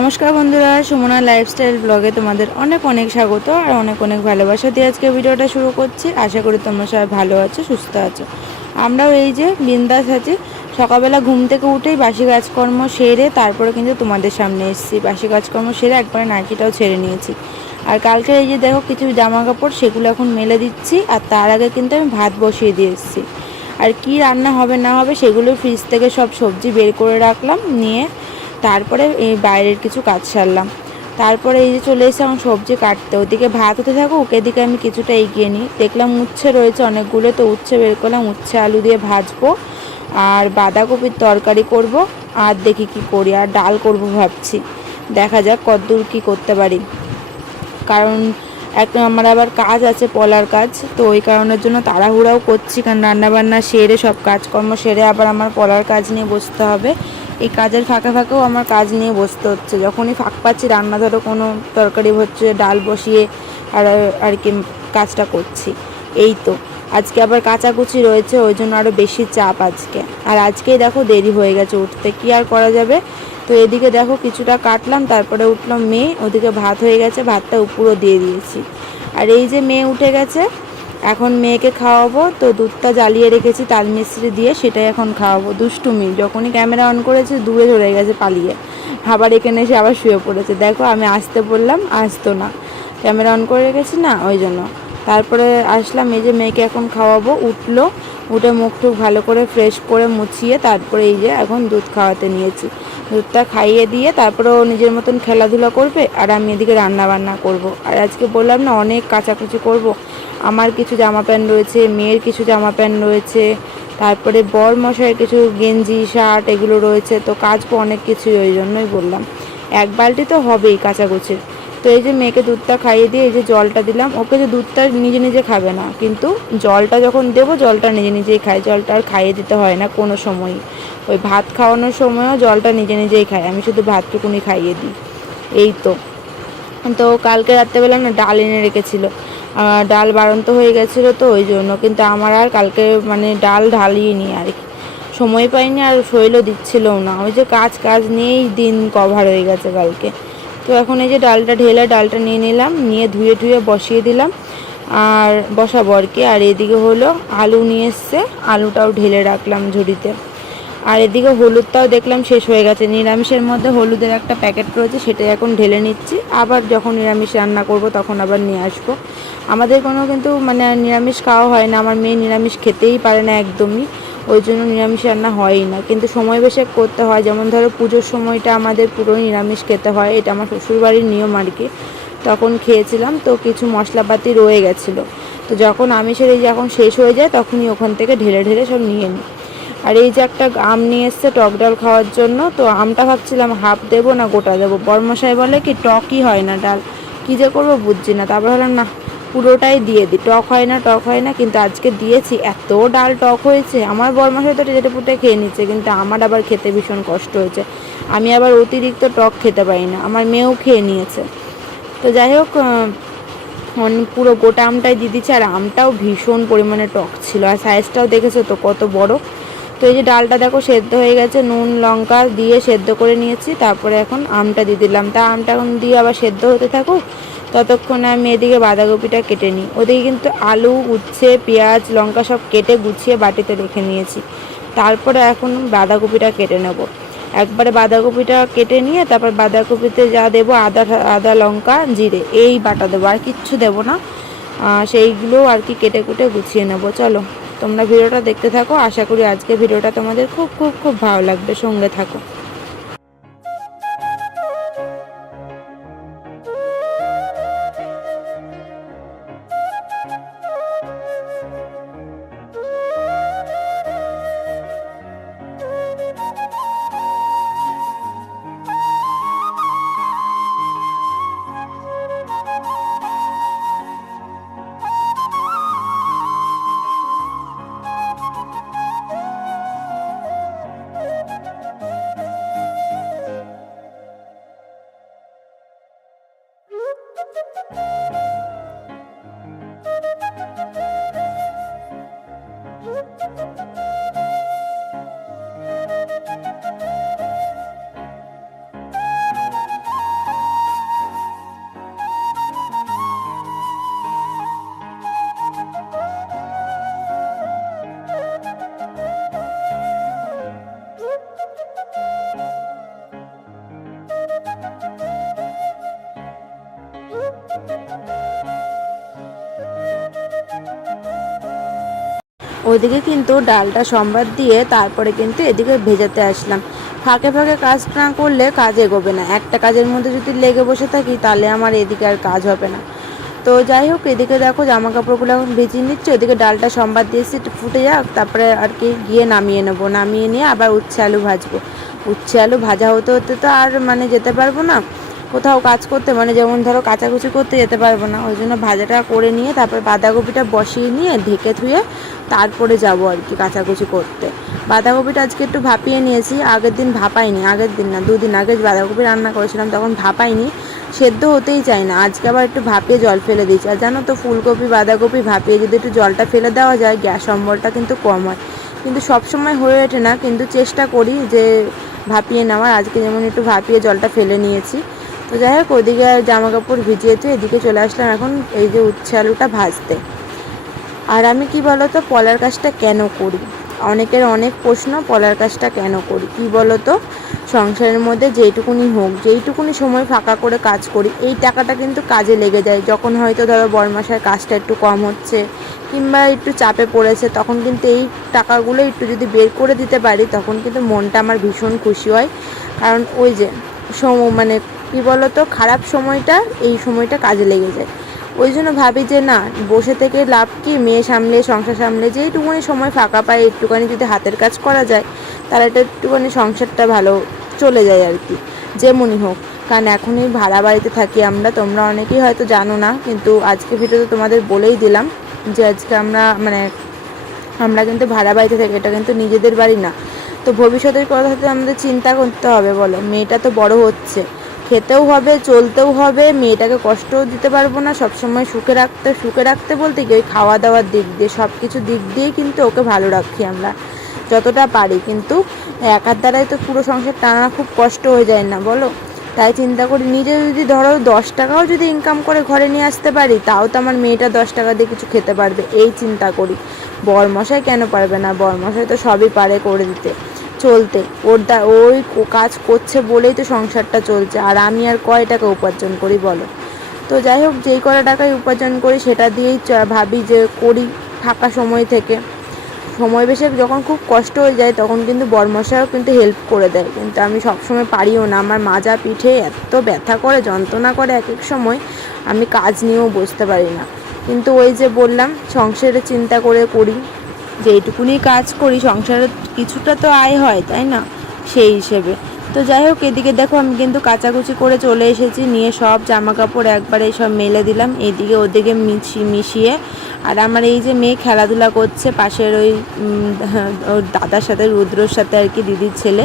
নমস্কার বন্ধুরা, সুমনা লাইফস্টাইল ব্লগে তোমাদের অনেক অনেক স্বাগত আর অনেক অনেক ভালোবাসা দিয়ে আজকে ভিডিওটা শুরু করছি। আশা করি তোমরা সবাই ভালো আছো, সুস্থ আছো। আমরাও এই যে বিন্দাস আছি। সকালবেলা ঘুম থেকে উঠেই বাসি কাজকর্ম সেরে তারপরে কিন্তু তোমাদের সামনে এসেছি। বাসি কাজকর্ম সেরে একবারে নাইটিটাও ছেড়ে নিয়েছি। আর কালকে এই যে দেখো কিছু জামা কাপড়, সেগুলো এখন মেলে দিচ্ছি। আর তার আগে কিন্তু আমি ভাত বসিয়ে দিয়ে এসেছি। আর কি রান্না হবে না হবে সেগুলো ফ্রিজ থেকে সব সবজি বের করে রাখলাম, নিয়ে তারপরে এই বাইরের কিছু কাজ সারলাম। তারপরে এই যে চলে এসে আমার সবজি কাটতে, ওদিকে ভাত হতে থাকুক, এদিকে আমি কিছুটা এগিয়ে নিই। দেখলাম উচ্ছে রয়েছে অনেকগুলো, তো উচ্ছে বের করলাম, উচ্ছে আলু দিয়ে ভাজবো আর বাঁধাকপির তরকারি করব। আর দেখি কি করি, আর ডাল করব ভাবছি। দেখা যাক কতদূর কী করতে পারি, কারণ আমার আবার কাজ আছে, পলার কাজ। তো ওই কারণের জন্য তাড়াহুড়াও করছি, কারণ রান্নাবান্না সেরে সব কাজকর্ম সেরে আবার আমার পলার কাজ নিয়ে বসতে হবে। এই কাজের ফাঁকে ফাঁকেও আমার কাজ নিয়ে বসতে হচ্ছে। যখনই ফাঁক পাচ্ছি রান্না, ধরো কোনো তরকারি হচ্ছে, ডাল বসিয়ে আর আর কি কাজটা করছি। এই তো আজকে আবার কাচাকুচি রয়েছে, ওই জন্য আরও বেশি চাপ আজকে। আর আজকেই দেখো দেরি হয়ে গেছে উঠতে, কি আর করা যাবে। তো এদিকে দেখো কিছুটা কাটলাম, তারপরে উঠলো মেয়ে, ওদিকে ভাত হয়ে গেছে, ভাতটা উপরও দিয়ে দিয়েছি। আর এই যে মেয়ে উঠে গেছে, এখন মেয়েকে খাওয়াবো। তো দুধটা জ্বালিয়ে রেখেছি তাল মিশ্রি দিয়ে, সেটাই এখন খাওয়াবো। দুষ্টুমি, যখনই ক্যামেরা অন করেছে দূরে চলে গেছে পালিয়ে, আবার এখানে এসে আবার শুয়ে পড়েছে। দেখো আমি আসতে বললাম, আসতো না, ক্যামেরা অন করে রেখেছি না, ওই জন্য। তারপরে আসলাম, এই যে মেয়েকে এখন খাওয়াবো। উঠলো, উঠে মুখ টুক ভালো করে ফ্রেশ করে মুছিয়ে তারপরে এই যে এখন দুধ খাওয়াতে নিয়েছি। দুধটা খাইয়ে দিয়ে তারপরে ও নিজের মতন খেলাধুলা করবে, আর আমি এদিকে রান্না বান্না করব। আর আজকে বললাম না অনেক কাচাকুচি করব। আমার কিছু জামা প্যান্ট রয়েছে, মেয়ের কিছু জামা প্যান্ট রয়েছে, তারপরে বর মশাইয়ের কিছু গেঞ্জি শার্ট এগুলো রয়েছে। তো কাচবো অনেক কিছুই, ওই জন্যই বললাম। এক বালতি তো হবেই কাচাকুচির। তো এই যে মেয়েকে দুধটা খাইয়ে দিয়ে এই যে জলটা দিলাম ওকে, যে দুধটা নিজে নিজে খাবে না, কিন্তু জলটা যখন দেবো জলটা নিজে নিজেই খায়। জলটা আর খাইয়ে দিতে হয় না কোনো সময়ই। ওই ভাত খাওয়ানোর সময়ও জলটা নিজে নিজেই খায়, আমি শুধু ভাতটুকুনি খাইয়ে দিই। এই তো। তো কালকে রাত্রেবেলা না ডাল এনে রেখেছিল, ডাল বাড়ন্ত হয়ে গেছিলো, তো ওই জন্য কিন্তু আমার আর কালকে মানে ডাল ঢালিয়ে নি আর কি, সময় পাইনি, আর শরীরও দিচ্ছিলও না। ওই যে কাজ কাজ নিয়েই দিন কভার হয়ে গেছে কালকে। তো এখন এই যে ডালটা ঢেলে ডালটা নিয়ে নিলাম, নিয়ে ধুয়ে ধুয়ে বসিয়ে দিলাম আর বসাবো আর কি। আর এদিকে হলো আলু নিয়ে এসছে, আলুটাও ঢেলে রাখলাম ঝুড়িতে। আর এদিকে হলুদটাও দেখলাম শেষ হয়ে গেছে, নিরামিষের মধ্যে হলুদের একটা প্যাকেট রয়েছে, সেটাই এখন ঢেলে নিচ্ছি। আবার যখন নিরামিষ রান্না করব তখন আবার নিয়ে আসবো। আমাদের কোনো কিন্তু মানে নিরামিষ খাওয়া হয় না, আমার মেয়ে নিরামিষ খেতেই পারে না একদমই, ওই জন্য নিরামিষ রান্না হয়ই না। কিন্তু সময় বেশি করতে হয়, যেমন ধরো পুজোর সময়টা আমাদের পুরোই নিরামিষ খেতে হয়, এটা আমার শ্বশুরবাড়ির নিয়ম আর কি। তখন খেয়েছিলাম, তো কিছু মশলাপাতি রয়ে গেছিলো, তো যখন আমিষের এই যখন শেষ হয়ে যায় তখনই ওখান থেকে ঢেলে ঢেলে সব নিয়ে নিই। আর এই যে একটা আম নিয়ে এসছে টক ডাল খাওয়ার জন্য, তো আমটা ভাবছিলাম হাফ দেবো না গোটা দেবো। বরমশাই বলে কি টকই হয় না ডাল, কী যে করবো বুঝছি না। তারপর হলাম না পুরোটাই দিয়ে দিই, টক হয় না টক হয় না, কিন্তু আজকে দিয়েছি, এত ডাল টক হয়েছে। আমার বরমশাই তো টেটে পুটে খেয়ে নিচ্ছে, কিন্তু আমার আবার খেতে ভীষণ কষ্ট হয়েছে। আমি আবার অতিরিক্ত টক খেতে পারি না, আমার মেয়েও খেয়ে নিয়েছে। তো যাই হোক, পুরো গোটা আমটাই দিয়ে দিচ্ছে, আর আমটাও ভীষণ পরিমাণে টক ছিল, আর সাইজটাও দেখেছো তো কত বড়। তো এই যে ডালটা দেখো সেদ্ধ হয়ে গেছে, নুন লঙ্কা দিয়ে সেদ্ধ করে নিয়েছি, তারপরে এখন আমটা দিয়ে দিলাম। তা আমটা এখন দিয়ে আবার সেদ্ধ হতে থাকুক, ততক্ষণে আমি এদিকে বাঁধাকপিটা কেটে নিই। ওদিকে কিন্তু আলু উচ্ছে পেঁয়াজ লঙ্কা সব কেটে গুছিয়ে বাটিতে রেখে নিয়েছি। তারপরে এখন বাঁধাকপিটা কেটে নেব। একবারে বাঁধাকপিটা কেটে নিয়ে তারপর বাঁধাকপিতে যা দেবো আদা আদা লঙ্কা জিরে এই বাটা দেবো, আর কিচ্ছু দেবো না। সেইগুলো আর কি কেটে কুটে গুছিয়ে নেব। চলো তোমরা ভিডিওটা দেখতে থাকো, আশা করি আজকে ভিডিওটা তোমাদের খুব খুব খুব ভালো লাগবে, সঙ্গে থাকো। ওইদিকে কিন্তু ডালটা সম্বাদ দিয়ে তারপরে কিন্তু এদিকে ভেজাতে আসলাম। ফাঁকে ফাঁকে কাজ না করলে কাজ এগোবে না, একটা কাজের মধ্যে যদি লেগে বসে থাকি তাহলে আমার এদিকে আর কাজ হবে না। তো যাই হোক, এদিকে দেখো জামা কাপড়গুলো এখন ভিজিয়ে নিচ্ছে, ওদিকে ডালটা সম্বাদ দিয়েছি একটু ফুটে যাক, তারপরে আর কি গিয়ে নামিয়ে নেবো, নামিয়ে নিয়ে আবার উচ্ছে আলু ভাজবো। উচ্ছে আলু ভাজা হতে হতে তো আর মানে যেতে পারবো না কোথাও কাজ করতে, মানে যেমন ধরো কাচাকুচি করতে যেতে পারবো না, ওই জন্য ভাজাটা করে নিয়ে তারপরে বাঁধাকপিটা বসিয়ে নিয়ে ঢেকে ধুয়ে তারপরে যাবো আর কি কাচাকুচি করতে। বাঁধাকপিটা আজকে একটু ভাপিয়ে নিয়েছি, আগের দিন ভাপাইনি, আগের দিন না 2 দিন আগে বাঁধাকপি রান্না করেছিলাম তখন ভাপাইনি, সেদ্ধ হতেই চায় না, আজকে আবার একটু ভাপিয়ে জল ফেলে দিয়েছি। আর জানো তো ফুলকপি বাঁধাকপি ভাপিয়ে যদি একটু জলটা ফেলে দেওয়া যায় গ্যাস অম্বলটা কিন্তু কম হয়, কিন্তু সব সময় হয়ে ওঠে না, কিন্তু চেষ্টা করি যে ভাপিয়ে নেওয়ার। আজকে যেমন একটু ভাপিয়ে জলটা ফেলে নিয়েছি। তো যাই হোক, ওদিকে জামা কাপড় ভিজিয়েছে, এদিকে চলে আসলাম এখন এই যে উচ্ছে আলুটা ভাজতে। আর আমি কি বলতো পলার কাজটা কেন করি, অনেকের অনেক প্রশ্ন, পলার কাজটা কেন করি কি বলতো, সংসারের মধ্যে যেইটুকুনি হোক, যেইটুকুনি সময় ফাঁকা করে কাজ করি এই টাকাটা কিন্তু কাজে লেগে যায়। যখন হয়তো ধরো বড়মাসার কাজটা একটু কম হচ্ছে কিংবা একটু চাপে পড়েছে, তখন কিন্তু এই টাকাগুলো একটু যদি বের করে দিতে পারি তখন কিন্তু মনটা আমার ভীষণ খুশি হয়। কারণ ওই যে মানে কী বলতো খারাপ সময়টা এই সময়টা কাজে লেগে যায়। ওই জন্য ভাবি যে না, বসে থেকে লাভ কি, মেয়ে সামলে সংসার সামলে যেইটুকুনি সময় ফাঁকা পায় একটুখানি যদি হাতের কাজ করা যায় তাহলে এটা একটুখানি সংসারটা ভালো চলে যায় আর কি, যেমনই হোক। কারণ এখনই ভাড়া বাড়িতে থাকি আমরা, তোমরা অনেকেই হয়তো জানো না, কিন্তু আজকে ভিডিওতে তোমাদের বলেই দিলাম যে আজকে আমরা কিন্তু ভাড়া বাড়িতে থাকি, এটা কিন্তু নিজেদের বাড়ি না। তো ভবিষ্যতের কথা তো আমাদের চিন্তা করতে হবে, বলো, মেয়েটা তো বড় হচ্ছে, খেতেও হবে, চলতেও হবে, মেয়েটাকে কষ্টও দিতে পারবো না, সবসময় সুখে রাখতে বলতে কি ওই খাওয়া দাওয়ার দিক দিয়ে সব কিছু দিক দিয়েই কিন্তু ওকে ভালো রাখি আমরা যতটা পারি। কিন্তু একার দ্বারাই তো পুরো সংসার টানা খুব কষ্ট হয়ে যায় না বলো। তাই চিন্তা করি নিজে যদি ধরো 10 টাকাও যদি ইনকাম করে ঘরে নিয়ে আসতে পারি তাও তো আমার মেয়েটা 10 টাকা দিয়ে কিছু খেতে পারবে, এই চিন্তা করি। বরমশাই কেন পারবে না, বরমশাই তো সবই পারে করে দিতে চলতে, ওই কাজ করছে বলেই তো সংসারটা চলছে, আর আমি আর কয় টাকা উপার্জন করি বলো। তো যাই হোক, যেই কটা টাকায় উপার্জন করি সেটা দিয়েই ভাবি যে করি ফাঁকা সময় থেকে। সময় বেশি যখন খুব কষ্ট হয়ে যায় তখন কিন্তু বরমশাইও কিন্তু হেল্প করে দেয়, কিন্তু আমি সবসময় পারিও না, আমার মাজা পিঠে এত ব্যথা করে, যন্ত্রণা করে এক এক সময়, আমি কাজ নিয়েও বসতে পারি না। কিন্তু ওই যে বললাম সংসারের চিন্তা করে করি, যেইটুকুনি কাজ করি সংসারে কিছুটা তো আয় হয় তাই না, সেই হিসেবে। তো যাই হোক, এদিকে দেখো আমি কিন্তু কাচাকুচি করে চলে এসেছি, নিয়ে সব জামা কাপড় একবারে সব মেলে দিলাম এইদিকে ওদিকে মিশিয়ে। আর আমার এই যে মেয়ে খেলাধুলা করছে পাশের ওই ওর দাদার সাথে, রুদ্রর সাথে আর কি, দিদির ছেলে।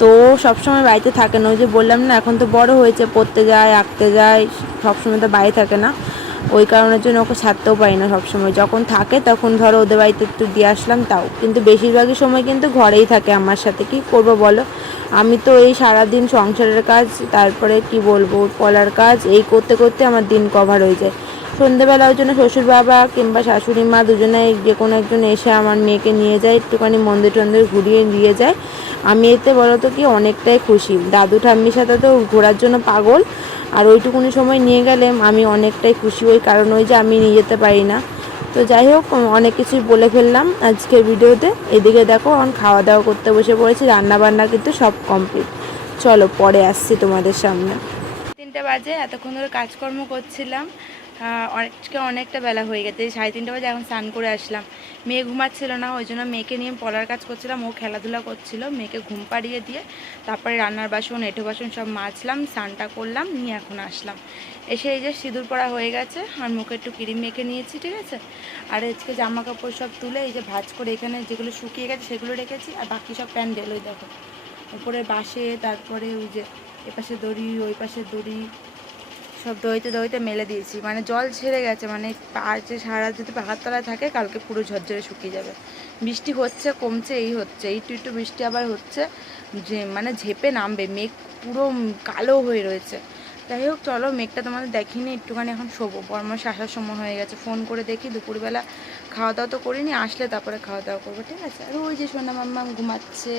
তো সবসময় বাড়িতে থাকে না, ওই যে বললাম না এখন তো বড় হয়েছে, পড়তে যায় আঁকতে যায়, সবসময় তো বাড়ি থাকে না, ওই কারণের জন্য ওকে ছাড়তেও পারি না সবসময়। যখন থাকে তখন ধরো ওদের বাড়িতে একটু দিয়ে আসলাম, তাও কিন্তু বেশিরভাগই সময় কিন্তু ঘরেই থাকে আমার সাথে। কি করবো বলো, আমি তো এই সারাদিন সংসারের কাজ, তারপরে কি বলবো পলার কাজ, এই করতে করতে আমার দিন কভার হয়ে যায়। সন্ধ্যেবেলা ওই জন্য শ্বশুর বাবা কিংবা শাশুড়ি মা দুজনে যে কোনো একজন এসে আমার মেয়েকে নিয়ে যায়, একটুখানি মন্দির টন্দির ঘুরিয়ে দিয়ে যায়। আমি এতে বলো তো কি অনেকটাই খুশি, দাদু ঠাম্মির সাথে তো ঘোরার জন্য পাগল, আর ওইটুকুনি সময় নিয়ে গেলে আমি অনেকটাই খুশি হই, কারণ ওই যে আমি নিয়ে যেতে পারি না। তো যাই হোক, অনেক কিছুই বলে ফেললাম আজকের ভিডিওতে। এদিকে দেখো এখন খাওয়া দাওয়া করতে বসে পড়েছি, রান্না বান্না কিন্তু সব কমপ্লিট। চলো পরে আসছি তোমাদের সামনে। 3টে বাজে, এতক্ষণ ধরে কাজকর্ম করছিলাম, আজকে অনেকটা বেলা হয়ে গেছে, 3:30 বাজে এখন স্নান করে আসলাম। মেয়ে ঘুমাচ্ছিল না, ওই জন্য মেয়েকে নিয়ে পলার কাজ করছিলাম, ও খেলাধুলা করছিল, মেয়েকে ঘুম পাড়িয়ে দিয়ে তারপরে রান্নার বাসন এঁটো বাসন সব মাজলাম, স্নানটা করলাম, নিয়ে এখন আসলাম। এসে এই যে সিঁদুর পরা হয়ে গেছে, আর মুখে একটু ক্রিম মেখে নিয়েছি, ঠিক আছে। আর আজকে জামা কাপড় সব তুলে এই যে ভাঁজ করে এখানে যেগুলো শুকিয়ে গেছে সেগুলো রেখেছি, আর বাকি সব প্যান্ডেল ওই দেখো উপরে বাসে, তারপরে ওই যে এপাশে দড়ি ওই পাশে দড়ি সব দইতে দইতে মেলে দিয়েছি, মানে জল ছেড়ে গেছে, মানে যে সারা যদি পাহাড় তলায় থাকে কালকে পুরো ঝরঝরে শুকিয়ে যাবে। বৃষ্টি হচ্ছে কমছে, এই হচ্ছে একটু একটু বৃষ্টি আবার হচ্ছে, যে মানে ঝেপে নামবে, মেঘ পুরো কালো হয়ে রয়েছে। যাই হোক চলো, মেঘটা তোমাদের দেখিনি, একটুখানি এখন শোবো, বরমাস আসার সময় হয়ে গেছে, ফোন করে দেখি দুপুরবেলা খাওয়া দাওয়া তো করিনি, আসলে তারপরে খাওয়া দাওয়া করবো, ঠিক আছে। আর ওই যে সোনা মাম্মা ঘুমাচ্ছে,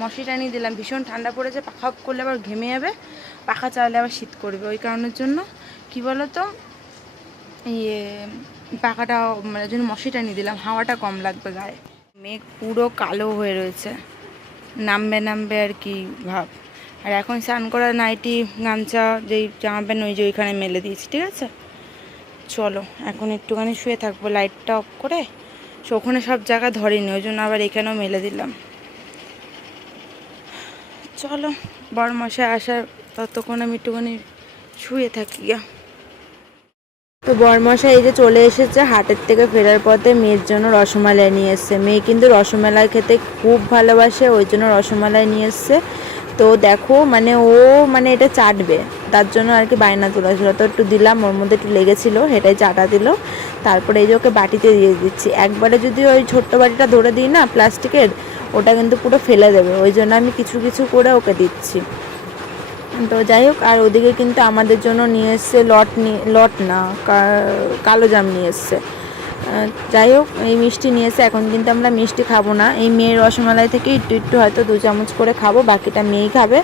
মশি টানিয়ে দিলাম, ভীষণ ঠান্ডা পড়েছে, পাখা অফ করলে আবার ঘেমে যাবে, পাখা চালালে আবার শীত করবে, ওই কারণের জন্য কি বলো তো ইয়ে পাখাটা মানে জন্য মশিটা নিয়ে দিলাম, হাওয়াটা কম লাগবে গায়ে। মেঘ পুরো কালো হয়ে রয়েছে, নামবে নামবে আর কি ভাব। আর এখন স্নান করা নাইটি গামছা যেই জামা প্যান্ট ওই যে ওইখানে মেলে দিয়েছি, ঠিক আছে। চলো এখন একটুখানি শুয়ে থাকবো লাইটটা অফ করে, ওখানে সব জায়গা ধরেনি ওই জন্য আবার এখানেও মেলে দিলাম। চলো বড়মশাই আসার ততক্ষণ আমি একটুখানি শুয়ে থাকি গা। তো বরমশাই এই যে চলে এসেছে, হাটের থেকে ফেরার পথে মেয়ের জন্য রসমালাই নিয়ে এসছে। মেয়ে কিন্তু রসমালাই খেতে খুব ভালোবাসে, ওই জন্য রসমালাই নিয়ে এসছে। তো দেখো মানে ও মানে এটা চাটবে, তার জন্য আর কি বায়না তুলেছিল, তো একটু দিলাম, ওর মধ্যে একটু লেগেছিলো, সেটাই চাটা দিল। তারপরে এই যে ওকে বাটিতে দিয়ে দিচ্ছি। একবারে যদি ওই ছোট্ট বাটিটা ধরে দিই না প্লাস্টিকের, ওটা কিন্তু পুরো ফেলে দেবে, ওই জন্য আমি কিছু কিছু করে ওকে দিচ্ছি। তো যাই হোক, আর ওদিকে কিন্তু আমাদের জন্য নিয়ে এসছে লট না কালো জাম নিয়ে এসছে। যাই হোক এই মিষ্টি নিয়ে এসে, এখন কিন্তু আমরা মিষ্টি খাবো না, এই মেয়ের রসমালাই থেকে একটু একটু হয়তো 2 চামচ করে খাবো, বাকিটা মেয়েই খাবে।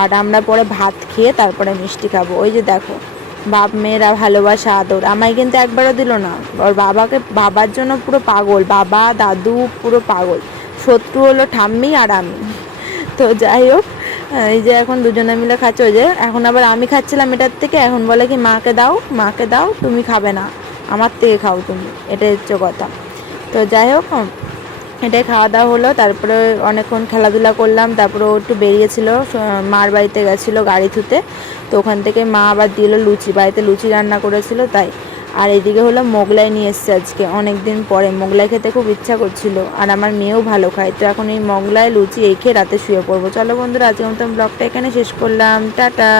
আর আমরা পরে ভাত খেয়ে তারপরে মিষ্টি খাবো। ওই যে দেখো বাপ মেয়েরা ভালোবাসা আদর, আমায় কিন্তু একবারও দিল না। ওর বাবার জন্য পুরো পাগল, বাবা দাদু পুরো পাগল, শত্রু হলো ঠাম্মি আর আমি। তো যাই হোক এই যে এখন দুজনে মিলে খাচ্ছে। ওই যে এখন আবার আমি খাচ্ছিলাম এটার থেকে, এখন বলে কি মাকে দাও, তুমি খাবে না, আমার থেকে খাও তুমি, এটাই হচ্ছে কথা। তো যাই হোক এটাই খাওয়া দাওয়া হলো, তারপরে অনেকক্ষণ খেলাধুলা করলাম, তারপরে ও একটু বেরিয়েছিল, মার বাড়িতে গেছিলো গাড়ি ধুতে। তো ওখান থেকে মা আবার দিল লুচি, বাড়িতে লুচি রান্না করেছিল তাই। আর এইদিকে হলো মোগলাই নিয়ে এসছে আজকে, অনেক দিন পরে মোগলাই খেতে খুব ইচ্ছা করছিল, আর আমার মেয়েও ভালো খায়। তো এখন এই মোগলাই লুচি এই খেয়ে রাতে শুয়ে পড়বো। চলো বন্ধুরা, আজকে মতন ব্লগটা এখানে শেষ করলাম, টাটা।